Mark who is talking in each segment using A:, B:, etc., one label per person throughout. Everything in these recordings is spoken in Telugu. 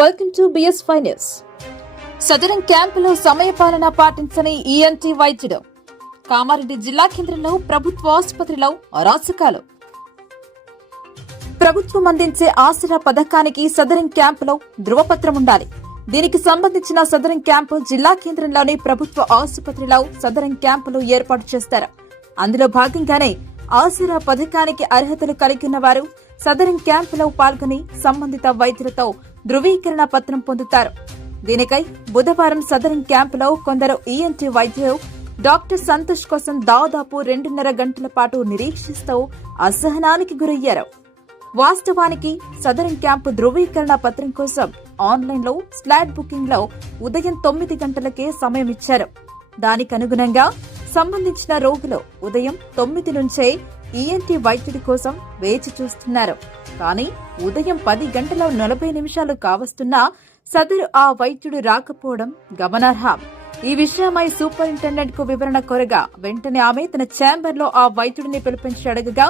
A: Welcome to BS finals Sadarem క్యాంపులో సమయపాలన పాటించని ఈఎన్టీ వైద్యుడు. కామారెడ్డి జిల్లా కేంద్రంలో ప్రభుత్వ ఆసుపత్రిలో అరాచకాలు. ప్రభుత్వం అందించే ఆసరా పథకానికి సదరం క్యాంపులో ధృవపత్రం ఉండాలి. దీనికి సంబంధించిన సదరం క్యాంపు జిల్లా కేంద్రంలోని ప్రభుత్వ ఆసుపత్రిలో సదరం క్యాంపులు ఏర్పాటు చేస్తారు. అందులో భాగంగానే ఆసరా పథకానికి అర్హతలు కలిగిన వారు సదరం క్యాంపులో పాల్గొని సంబంధిత వైద్యులతో ధృవీకరణ పత్రం పొందుతారు. దీనికై బుధవారం సదరం క్యాంపులో కొందరు ఈఎన్టీ వైద్యులు డాక్టర్ సంతోష్ కోసం దాదాపు రెండున్నర గంటల పాటు నిరీక్షిస్తూ అసహనానికి గురయ్యారు. వాస్తవానికి సదరం క్యాంపు ధృవీకరణ పత్రం కోసం ఆన్లైన్లో స్లాట్ బుకింగ్లో ఉదయం తొమ్మిది గంటలకే సమయం ఇచ్చారు. దానికి అనుగుణంగా సంబంధించిన రోగులు ఉదయం తొమ్మిది నుంచే ఈఎన్టీ వైద్యుడి కోసం వేచి చూస్తున్నారు. కానీ ఉదయం పది గంటల నలభై నిమిషాలు కావస్తున్నా సదరు ఆ వైద్యుడు రాకపోవడం గమనార్హం. ఈ విషయమై సూపరింటెండెంట్కు వివరణ కోరగా వెంటనే ఆమె తన ఛాంబర్లో ఆ వైద్యుడిని పిలిపించి అడగగా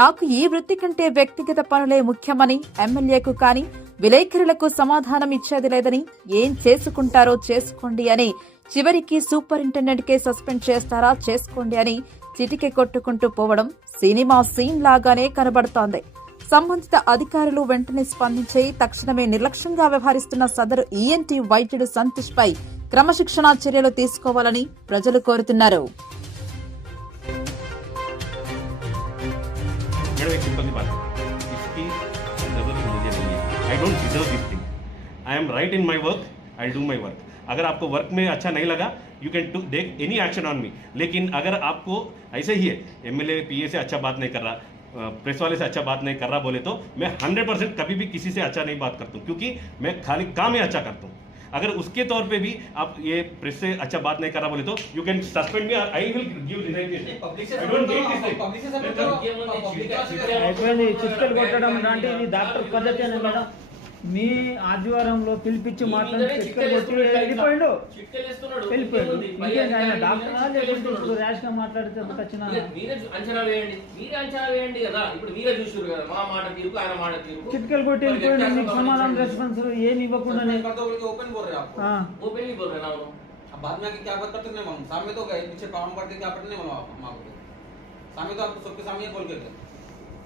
A: నాకు ఈ వృత్తి కంటే వ్యక్తిగత పనులే ముఖ్యమని ఎమ్మెల్యేకు కానీ విలేకరులకు సమాధానం ఇచ్చేది లేదని ఏం చేసుకుంటారో చేసుకోండి అని చివరికి సూపరింటెండెంట్ కే సస్పెండ్ చేస్తారా చేసుకోండి అని చిటికె కొట్టుకుంటూ పోవడం సినిమా సీన్ లాగానే కనబడుతోంది. సంబంధిత అధికారులు వెంటనే స్పందించి తక్షణమే నిర్లక్ష్యంగా వ్యవహరిస్తున్న సదరు ఈఎన్టీ వైద్యుడు సంతోష్ పై క్రమశిక్షణా చర్యలు తీసుకోవాలని ప్రజలు కోరుతున్నారు.
B: I don't deserve this thing I am right in my work I do my work अगर आपको वर्क में अच्छा नहीं लगा you can to take any action on me लेकिन अगर आपको ऐसे ही है एम एल से अच्छा बात नहीं कर रहा प्रेस वाले से अच्छा बात नहीं कर रहा बोले तो मैं हंड्रेड परसेंट कभी भी किसी से अच्छा नहीं बात करता हूँ, क्योंकि मैं खाली काम ही अच्छा करता हूँ। अगर उसके तौर पे भी आप ये प्रेस से अच्छा बात नहीं कर रहा बोले तो you can suspend me I will give resignation I don't get this
C: అయిపోయింది చిట్కలు కొట్టడం లాంటి ఇది డాక్టర్ పద్ధతేనా మేడం మీ ఆదివారంలో పిలిపించి మాట్లాడి చిట్కలు కొట్టి వెళ్ళిపోయిండు వెళ్ళిపోయిండు ఇంకేంటి ఆయన డాక్టరా లేకుంటే ఇప్పుడు ర్యాష్ గా మాట్లాడితే ఎంత వచ్చిన
D: మీరే అంచనా వేయండి మీరే అంచనా వేయండి కదా ఇప్పుడు మీరే చూసారు కదా మా మాట తీరుకు ఆయన మాట తీరుకు
C: చిట్కలు కొట్టి వెళ్ళిపోయిండు మీకు సమాధానం రెస్పాన్స్ ఏమి ఇవ్వకుండానే
E: ओपन बोल रहे हैं आप
C: ఆ,
D: ఓపెన్ ली बोल रहे ना उन्होंने
E: अब बाद में आके क्या बात करते नहीं मालूम सामने तो गए पीछे काम करते क्या करते नहीं मालूम आप- हम आपको सामने तो आपको सबके सामने बोल के थे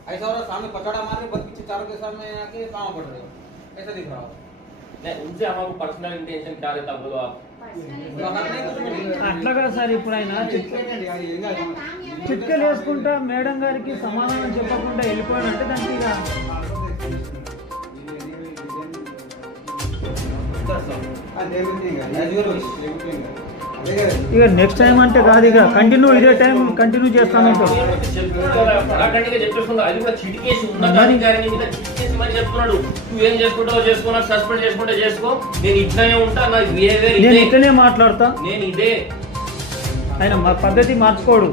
E: ऐसा हो रहा सामने पकड़ा मार रहे बस पीछे चारों के सामने आके काम पड़ रहे हो ऐसा दिख रहा हो
D: नहीं उनसे हमारा पर्सनल इंटेंशन क्या रहता बोलो आप
E: बाहर नहीं कुछ भी नहीं
C: అట్లా కదా సార్ ఇప్పుడు ఆయన చిట్- చిట్కలు వేసుకుంటా మేడం గారికి సమాధానం చెప్పకుండా వెళ్ళిపోయాడంటే దానికి ఇక
E: As
C: ఇక నెక్స్ట్ టైం అంటే కాదు ఇక. కంటిన్యూ ఇదే టైం కంటిన్యూ
D: చేసుకో నేను
C: ఇట్లనే మాట్లాడతా.
D: నేను ఇదే.
C: ఆయన మా పద్ధతి మార్చుకోడు.